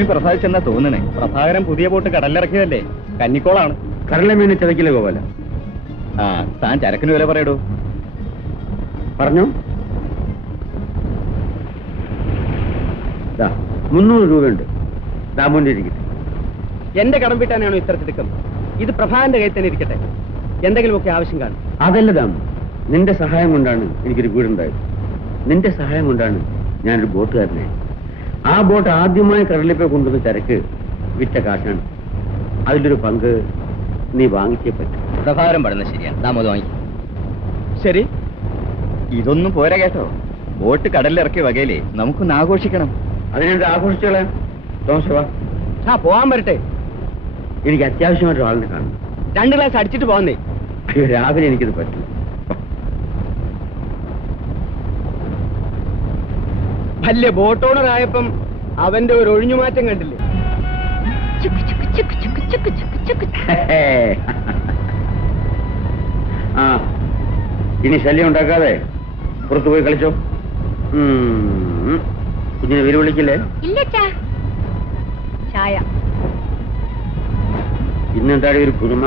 ലക്ഷ്മി പ്രസാദിച്ചെന്നാ തോന്നണേ. പ്രഭാകരൻ പുതിയ ബോട്ട് കടലിറക്കിയതല്ലേ? കന്നിക്കോളാണ്. കടലിലെ മീനെ ചതക്കില്ല ഗോപാല. ആ, താൻ ചരക്കിന് വില പറയടോ. പറഞ്ഞു. 300 രൂപയുണ്ട്. ദാമുവിന്റെ ഇരിക്കട്ടെ. എന്റെ കടം വീട്ടാനാണോ ഇത്ര തിടുക്കം? ഇത് പ്രഭാകരന്റെ കയ്യിൽ തന്നെ ഇരിക്കട്ടെ. എന്തെങ്കിലുമൊക്കെ ആവശ്യം കാണും. അതല്ല ദാമു, നിന്റെ സഹായം കൊണ്ടാണ് എനിക്കൊരു വീടുണ്ടായത്. നിന്റെ സഹായം കൊണ്ടാണ് ഞാനൊരു ബോട്ടുകാരനായി. ആ ബോട്ട് ആദ്യമായി കടലിൽ പോയി കൊണ്ടുവന്ന ചരക്ക് വിറ്റ കാശാണ്. അതിലൊരു പങ്ക് നീ വാങ്ങിച്ചേ പറ്റും. പ്രഭാകരൻ പറയുന്നത് ശരിയാണ്. ദാമോദ് വാങ്ങിക്കും. ശരി. ഇതൊന്നും പോരാ കേട്ടോ. ബോട്ട് കടലിലിറക്കിയ വകയിലേ നമുക്കൊന്ന് ആഘോഷിക്കണം. അതിനെന്ത് ആഘോഷിച്ചോളാം. തോമസ് വാ. പോവാൻ വരട്ടെ. എനിക്ക് അത്യാവശ്യമായിട്ട് ആളിനെ കാണണം. 2 ഗ്ലാസ് അടിച്ചിട്ട് പോന്നേ. അയ്യോ, രാവിലെ എനിക്കിത് പറ്റില്ല. വലിയ ബോട്ട് ഓണർ ആയപ്പം അവന്റെ ഒരു ഒഴിഞ്ഞുമാറ്റം കണ്ടില്ലേ? ആ, ഇനി ശല്യം ഉണ്ടാക്കാതെ പുറത്തു പോയി കളിച്ചോ. കുഞ്ഞിനെ വീര് വിളിക്കില്ലേ? ചായ. ഇന്നെന്താടി ഒരു പുതുമ?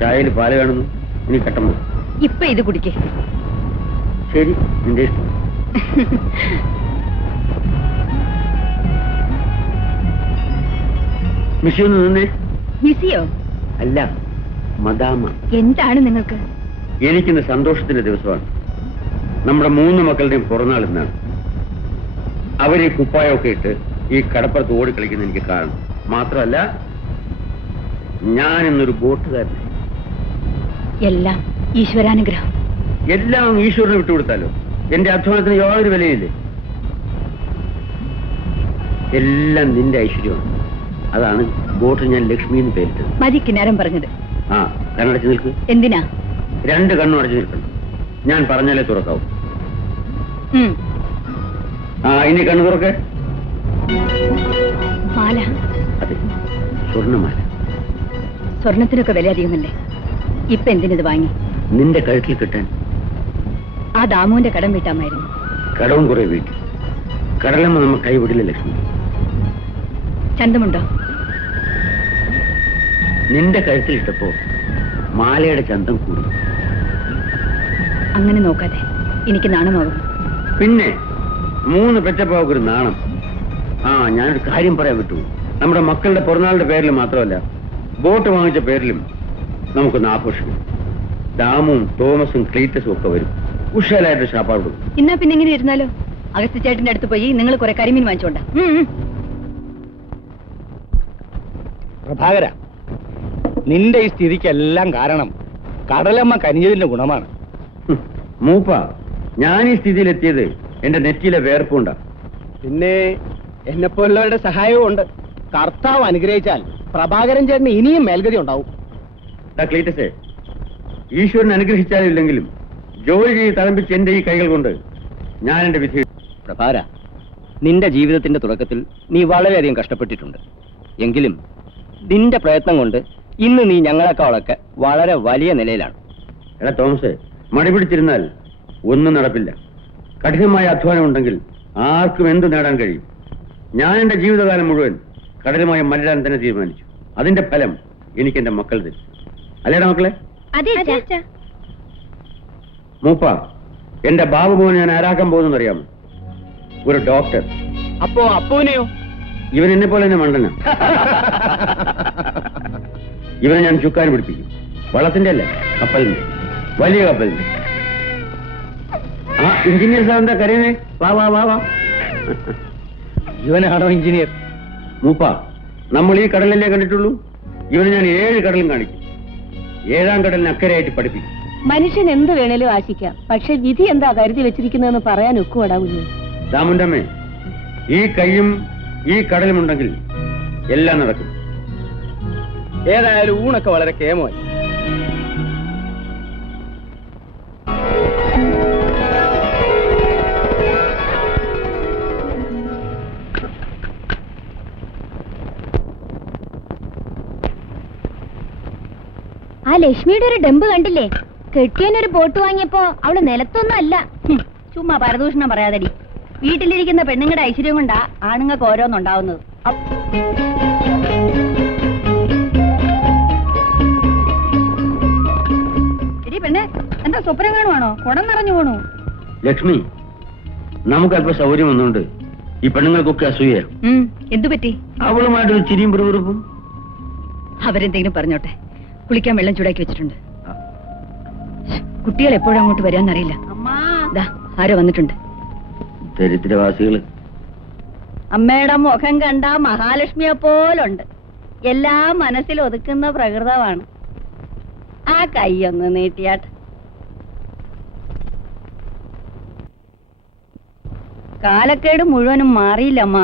ചായയിൽ പാല് കാണുന്നു. ഇനി കട്ടമ്മ. ഇപ്പൊ ഇത് കുടിക്കേ. ശരി, നിന്റെ ഇഷ്ടം. മിസ്സിയൊന്ന് നിന്നേ. മിസ്സിയോ? അല്ല, മദാമ. എന്താണ് നിങ്ങൾക്ക്? എനിക്കിന്ന് സന്തോഷത്തിന്റെ ദിവസമാണ്. നമ്മുടെ 3 മക്കളുടെയും പിറന്നാൾ ഇന്നാണ്. അവര് കുപ്പായമൊക്കെ ഇട്ട് ഈ കടപ്പുറത്ത് ഓടിക്കളിക്കുന്ന എനിക്ക് കാണണം. മാത്രമല്ല, ഞാൻ ഇന്നൊരു ബോട്ടുകാരനായി. എല്ലാം ഈശ്വരാനുഗ്രഹം. എല്ലാം ഈശ്വരന് വിട്ടുകൊടുത്താലോ? എന്റെ അധ്വാനത്തിന് യാതൊരു വിലയില്ലേ? എല്ലാം നിന്റെ ഐശ്വര്യമാണ്. അതാണ് ബോട്ട് ഞാൻ ലക്ഷ്മി എന്ന് പേരിട്ടത്. മതി കിന്നാരം പറഞ്ഞത്. ആ, കണ്ണടച്ച് നിൽക്ക്. എന്തിനാ? 2 കണ്ണും അടച്ചു നിൽക്കണം. ഞാൻ പറഞ്ഞാലേ തുറക്കാവൂ. ആ, ഇനി കണ്ണു തുറക്കേ. മാല. അതെ, സ്വർണ്ണമാല. സ്വർണത്തിനൊക്കെ വില അധികമല്ലേ? ഇപ്പൊ എന്തിനത് വാങ്ങി? നിന്റെ കഴുത്തിൽ കിട്ടാൻ. ആ ദാമുവിന്റെ കടം വീട്ടാമായിരുന്നു. കടവും കുറെ വീട്ടി. കടലമ്മ നമ്മ കൈവിടില്ല ലക്ഷ്മി. ചന്തമുണ്ടോ? നിന്റെ കഴുത്തിലിട്ടപ്പോ മാലയുടെ ചന്തം കൂടി. അങ്ങനെ നോക്കാതെ എനിക്ക് നാണമാകും. പിന്നെ 3 പെറ്റപ്പാവൊരു നാണം. ആ, ഞാനൊരു കാര്യം പറയാൻ വിട്ടു. നമ്മുടെ മക്കളുടെ പിറന്നാളിന്റെ പേരിൽ മാത്രമല്ല, ബോട്ട് വാങ്ങിച്ച പേരിലും നമുക്കൊന്ന് ആഘോഷിക്കും. ദാമും തോമസും ക്ലീറ്റസും ഒക്കെ വരും. ഉഷാലായിട്ട് ഷാപ്പാട് കൊടുക്കും. ഇന്നാ പിന്നെ ഇങ്ങനെ ഇരുന്നാലോ? അഗസ്ത്യ ചേട്ടന്റെ അടുത്ത് പോയി നിങ്ങൾ കുറെ കരിമീൻ വാങ്ങിച്ചോണ്ട. പ്രഭാകര, നിന്റെ ഈ സ്ഥിതിക്കെല്ലാം കാരണം കടലമ്മ കനിഞ്ഞതിന്റെ ഗുണമാണ്. മൂപ്പ, ഞാൻ ഈ സ്ഥിതിയിലെത്തിയത് എന്റെ നെറ്റിയിലെ വേർപ്പുണ്ടാ. പിന്നെ എന്നെപ്പോലുള്ളവരുടെ സഹായവും ഉണ്ട്. കർത്താവ് അനുഗ്രഹിച്ചാൽ പ്രഭാകരൻ ചേട്ടന് ഇനിയും മേൽഗതി ഉണ്ടാവും. ക്ലീറ്റസേ, ഈശ്വരൻ അനുഗ്രഹിച്ചാലും ഇല്ലെങ്കിലും ജോലി ചെയ്ത് തളമ്പിച്ച് എന്റെ ഈ കൈകൾ കൊണ്ട് ഞാൻ എന്റെ വിധി. പ്രഭാര, നിന്റെ ജീവിതത്തിന്റെ തുടക്കത്തിൽ നീ വളരെയധികം കഷ്ടപ്പെട്ടിട്ടുണ്ട്. എങ്കിലും നിന്റെ പ്രയത്നം കൊണ്ട് ഇന്ന് നീ ഞങ്ങളെക്കാളൊക്കെ വളരെ വലിയ നിലയിലാണ്. എടാ തോമസേ, മടി പിടിച്ചിരുന്നാൽ ഒന്നും നടപ്പില്ല. കഠിനമായ അധ്വാനം ഉണ്ടെങ്കിൽ ആർക്കും എന്ത് നേടാൻ കഴിയും. ഞാൻ എന്റെ ജീവിതകാലം മുഴുവൻ കടലുമായി മലരാൻ തന്നെ തീരുമാനിച്ചു. അതിന്റെ ഫലം എനിക്ക് എന്റെ മക്കൾ തരും. അല്ലേടാ മക്കളെ? മൂപ്പ, എന്റെ ബാബുമോനെ ഞാൻ ആരാക്കാൻ പോകുന്നെന്ന് അറിയാമോ? ഒരു ഡോക്ടർ. അപ്പോ അപ്പൂനെയോ? ഇവൻ എന്നെ പോലെ തന്നെ മണ്ടന. ഇവനെ ഞാൻ ചുക്കാൻ പിടിപ്പിക്കും. വള്ളത്തിന്റെ അല്ല, കപ്പലിന്റെ, വലിയ കപ്പലിന്റെ. ആ എഞ്ചിനീയർ സാറിന്റെ കരയുന്നേ. വാ വാ വാ വാ. ഇവനാണോ എഞ്ചിനീയർ? മൂപ്പ, നമ്മൾ ഈ കടലല്ലേ കണ്ടിട്ടുള്ളൂ. ഇവനെ ഞാൻ 7 കടലും കാണിക്കും. 7ാം കടലിന് അക്കരയായിട്ട് പഠിപ്പിക്കും. മനുഷ്യൻ എന്ത് വേണേലും ആശിക്കാം, പക്ഷെ വിധി എന്താ കരുതി വെച്ചിരിക്കുന്നതെന്ന് പറയാൻ ഒക്കുവടാ കുഞ്ഞു. ദാമുന്റെ അമ്മേ, ഈ കൈയും ഈ കടലും ഉണ്ടെങ്കിൽ എല്ലാം നടക്കും. ഏതായാലും ഊണൊക്കെ വളരെ കേമമായി. ആ ലക്ഷ്മിയുടെ ഒരു ഡെമ്പ് കണ്ടില്ലേ? കെട്ടിയനൊരു ബോട്ട് വാങ്ങിയപ്പോ അവള് നിലത്തൊന്നും അല്ല. ചുമ്മാ പരദൂഷണം പറയാതടി. വീട്ടിലിരിക്കുന്ന പെണ്ണുങ്ങളുടെ ഐശ്വര്യം കൊണ്ടാ ആണുങ്ങൾക്ക് ഓരോന്നുണ്ടാവുന്നത്. എടി പെണ്ണെ, എന്താ സ്വപ്നം കാണുവാണോ? കുടം നിറഞ്ഞു പോണു. ലക്ഷ്മി, നമുക്ക് അല്പ സൗകര്യം വന്നുകൊണ്ട് ഈ പെണ്ണുങ്ങൾക്കൊക്കെ അസൂയ. എന്തു പറ്റി? അവളുമായിട്ടൊരു ചിരിയും പിറുപിറുപ്പും. അവരെന്തെങ്കിലും പറഞ്ഞോട്ടെ. കുളിക്കാൻ വെള്ളം ചൂടാക്കി വെച്ചിട്ടുണ്ട്. കുട്ടികൾ എപ്പോഴും അങ്ങോട്ട് വരാന്നറിയില്ല. ദാ ആരോ വന്നിട്ടുണ്ട്. ദരിദ്രവാസികള്. അമ്മയുടെ മുഖം കണ്ട മഹാലക്ഷ്മിയെ പോലുണ്ട്. എല്ലാം മനസ്സിൽ ഒതുക്കുന്ന പ്രകൃതമാണ്. ആ കൈയൊന്ന് നീട്ടിയാട്ടെ. കാലക്കേട് മുഴുവനും മാറിയില്ലമ്മ.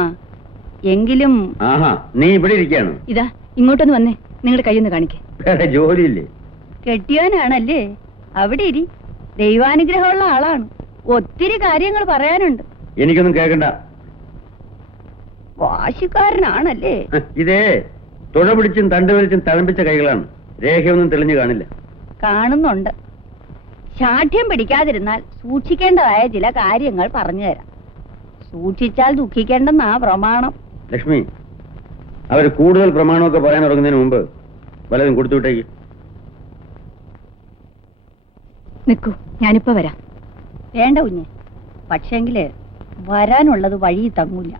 എങ്കിലും ആഹാ, നീ ഇവിടെ ഇരിക്കാണ്. ഇതാ ഇങ്ങോട്ടൊന്ന് വന്നേ. നിങ്ങളുടെ കൈയൊന്ന് കാണിക്കേ. വേറെ ജോലിയില്ലേ? കെട്ടിയോനാണല്ലേ? അവിടെ ഇരി. ദൈവാനുഗ്രഹമുള്ള ആളാണ്. ഒത്തിരി കാര്യങ്ങൾ പറയാനുണ്ട്. എനിക്കൊന്നും കേൾക്കണ്ട. വാശിക്കാരനാണല്ലേ? ഇതേ തുഴ പിടിച്ചും തണ്ട് വലിച്ചും തഴമ്പിച്ച കൈകളാണ്. രേഖയൊന്നും തെളിഞ്ഞു കാണില്ല. കാണുന്നുണ്ട്. ശാഠ്യം പിടിക്കാതിരുന്നാൽ സൂക്ഷിക്കേണ്ടതായ ചില കാര്യങ്ങൾ പറഞ്ഞു തരാം. സൂക്ഷിച്ചാൽ ദുഃഖിക്കേണ്ടെന്നാ പ്രമാണം. ലക്ഷ്മി, അവർ കൂടുതൽ പ്രമാണമൊക്കെ പറയാൻ തുടങ്ങുന്നതിന് മുമ്പ് വല്ലതും കൊടുത്തുവിട്ടേക്ക്. നിൽക്കൂ, ഞാനിപ്പോ വരാം. വേണ്ട കുഞ്ഞെ, പക്ഷേങ്കില് വരാനുള്ളത് വഴി തങ്ങൂല.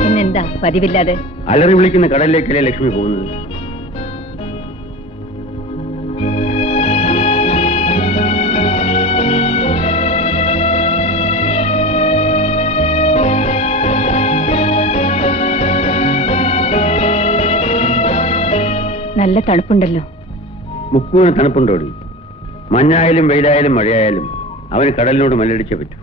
പിന്നെന്താ പതിവില്ലാതെ? അലറി വിളിക്കുന്ന കടലിലേക്കല്ലേ ലക്ഷ്മി പോകുന്നത്? നല്ല തണുപ്പുണ്ടല്ലോ. മുക്കുവിന് തണുപ്പുണ്ടോടി? മഞ്ഞായാലും വെയിലായാലും മഴയായാലും അവന് കടലിനോട് മല്ലടിച്ചേ പറ്റൂ.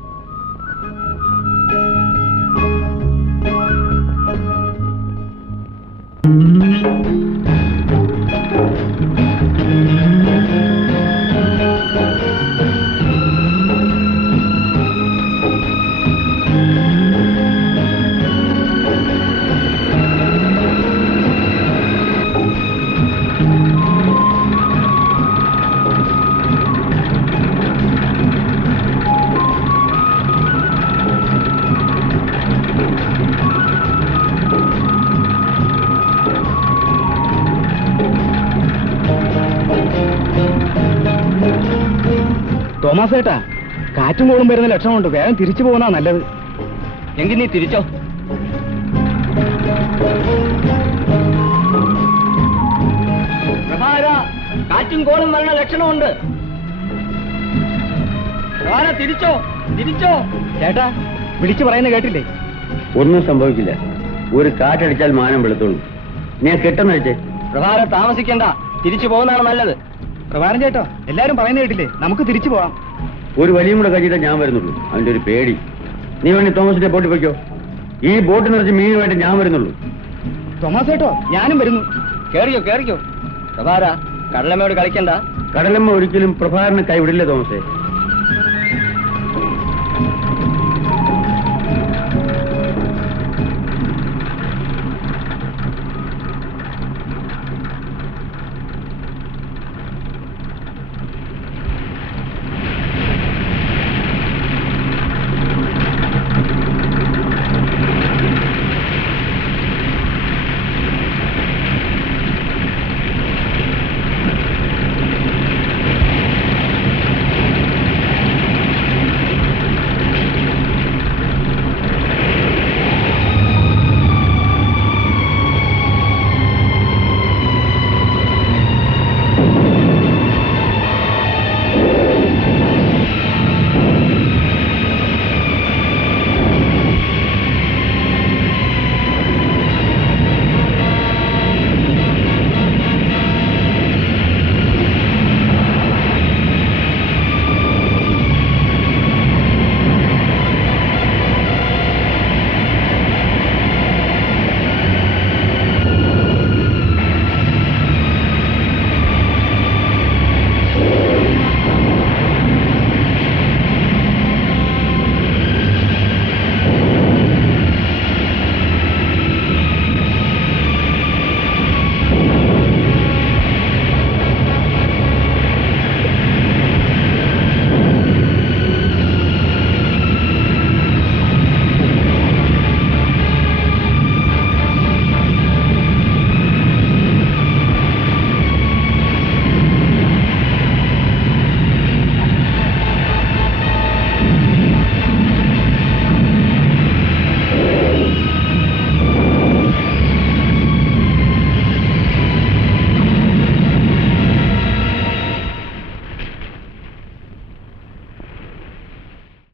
തോമസ് ഏട്ടാ, കാറ്റും കോളും വരുന്ന ലക്ഷണമുണ്ട്. വേഗം തിരിച്ചു പോകുന്ന നല്ലത്. എങ്കിൽ നീ തിരിച്ചോ. പ്രഭാര, കാറ്റും കോളും വരണ ലക്ഷണമുണ്ട്. പ്രഭാര, തിരിച്ചോ തിരിച്ചോ. ചേട്ടാ, വിളിച്ചു പറയുന്ന കേട്ടില്ലേ? ഒന്നും സംഭവിക്കില്ല. ഒരു കാറ്റടിച്ചാൽ മാനം വെളുത്തുള്ളൂ. നീ കെട്ടെന്നഴിച്ചേ. പ്രഭാര, താമസിക്കണ്ട. തിരിച്ചു പോകുന്നതാണ് നല്ലത്. പ്രഭാരം ചേട്ടോ, എല്ലാരും പറയുന്ന കേട്ടില്ലേ? നമുക്ക് തിരിച്ചു പോവാം. ഒരു വലിയും കൂടെ കഴിച്ചിട്ടേ ഞാൻ വരുന്നുള്ളൂ. അവന്റെ ഒരു പേടി. നീ വേണ്ടി തോമസിന്റെ ബോട്ടിൽ വയ്ക്കോ. ഈ ബോട്ട് നിറച്ച് മീനുമായിട്ട് ഞാൻ വരുന്നുള്ളൂ. തോമസ് ഏട്ടോ, ഞാനും വരുന്നു. കേറിയോ കേറിയോ. പ്രഭാര, കടലമ്മയോട് കളിക്കണ്ട. കടലമ്മ ഒരിക്കലും പ്രഭാകരന് കൈവിടില്ല തോമസേ.